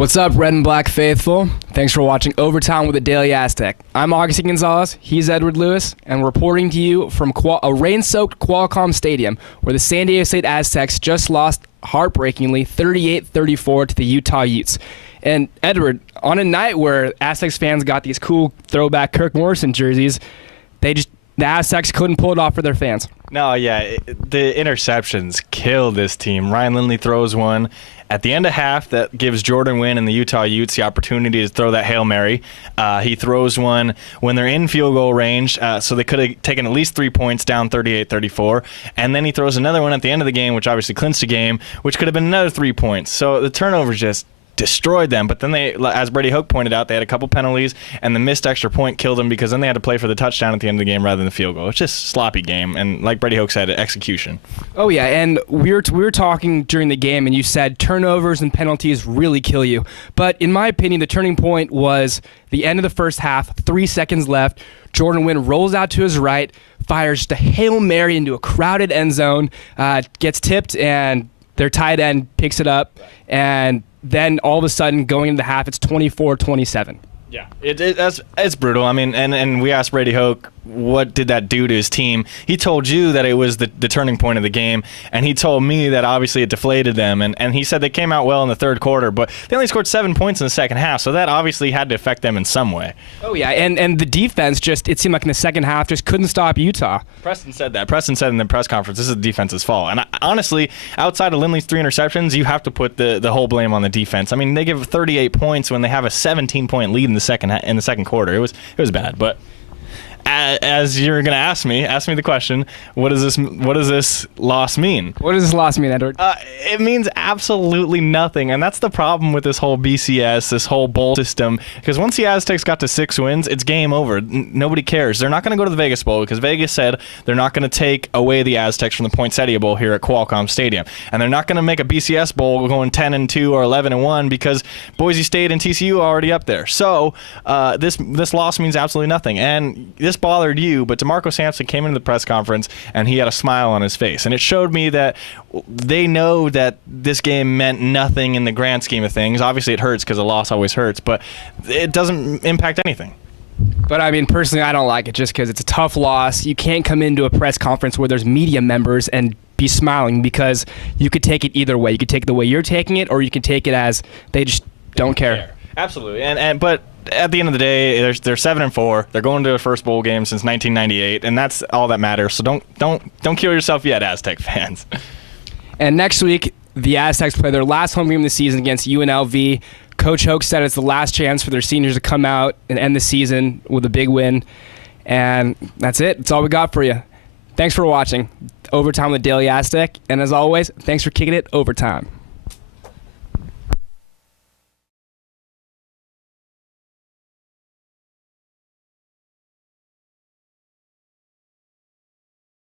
What's up, Red and Black faithful? Thanks for watching Overtime with the Daily Aztec. I'm Agustin Gonzalez, he's Edward Lewis, and reporting to you from a rain-soaked Qualcomm Stadium, where the San Diego State Aztecs just lost heartbreakingly 38-34 to the Utah Utes. And Edward, on a night where Aztecs fans got these cool throwback Kirk Morrison jerseys, the Aztecs couldn't pull it off for their fans. No, yeah, the interceptions killed this team. Ryan Lindley throws one at the end of half that gives Jordan Wynn and the Utah Utes the opportunity to throw that Hail Mary. He throws one when they're in field goal range, so they could have taken at least 3 points down 38-34. And then he throws another one at the end of the game, which obviously clinched the game, which could have been another 3 points. So the turnovers just destroyed them. But then they, as Brady Hoke pointed out, they had a couple penalties, and the missed extra point killed them because then they had to play for the touchdown at the end of the game rather than the field goal. It's just a sloppy game, and like Brady Hoke said, execution. Oh yeah, and we were talking during the game, and you said turnovers and penalties really kill you. But in my opinion, the turning point was the end of the first half, 3 seconds left. Jordan Wynn rolls out to his right, fires just a Hail Mary into a crowded end zone, gets tipped, and their tight end picks it up, and then all of a sudden, going into the half, it's 24-27. Yeah, it's brutal. I mean, and we asked Brady Hoke, what did that do to his team? He told you that it was the turning point of the game, and he told me that obviously it deflated them, and he said they came out well in the third quarter, but they only scored 7 points in the second half, so that obviously had to affect them in some way. Oh, yeah, and the defense just, it seemed like in the second half, just couldn't stop Utah. Preston said that. Preston said in the press conference, this is the defense's fault. And honestly, outside of Lindley's 3 interceptions, you have to put the whole blame on the defense. I mean, they give 38 points when they have a 17-point lead in the second quarter. It was bad, but as you're going to ask me the question, what does this loss mean? What does this loss mean, Edward? It means absolutely nothing, and that's the problem with this whole BCS, this whole bowl system, because once the Aztecs got to 6 wins, it's game over. Nobody cares. They're not going to go to the Vegas Bowl because Vegas said they're not going to take away the Aztecs from the Poinsettia Bowl here at Qualcomm Stadium, and they're not going to make a BCS Bowl going 10-2 or 11-1 because Boise State and TCU are already up there. So this loss means absolutely nothing, and this bothered you, but DeMarco Sampson came into the press conference and he had a smile on his face, and it showed me that they know that this game meant nothing in the grand scheme of things. Obviously it hurts because a loss always hurts, but it doesn't impact anything. But I mean, personally, I don't like it just because it's a tough loss. You can't come into a press conference where there's media members and be smiling, because you could take it either way. You could take it the way you're taking it, or you can take it as they just don't care. Absolutely, but at the end of the day, they're 7-4. They're going to a first bowl game since 1998, and that's all that matters. So don't kill yourself yet, Aztec fans. And next week, the Aztecs play their last home game of the season against UNLV. Coach Hoke said it's the last chance for their seniors to come out and end the season with a big win. And that's it. That's all we got for you. Thanks for watching Overtime with Daily Aztec. And as always, thanks for kicking it overtime.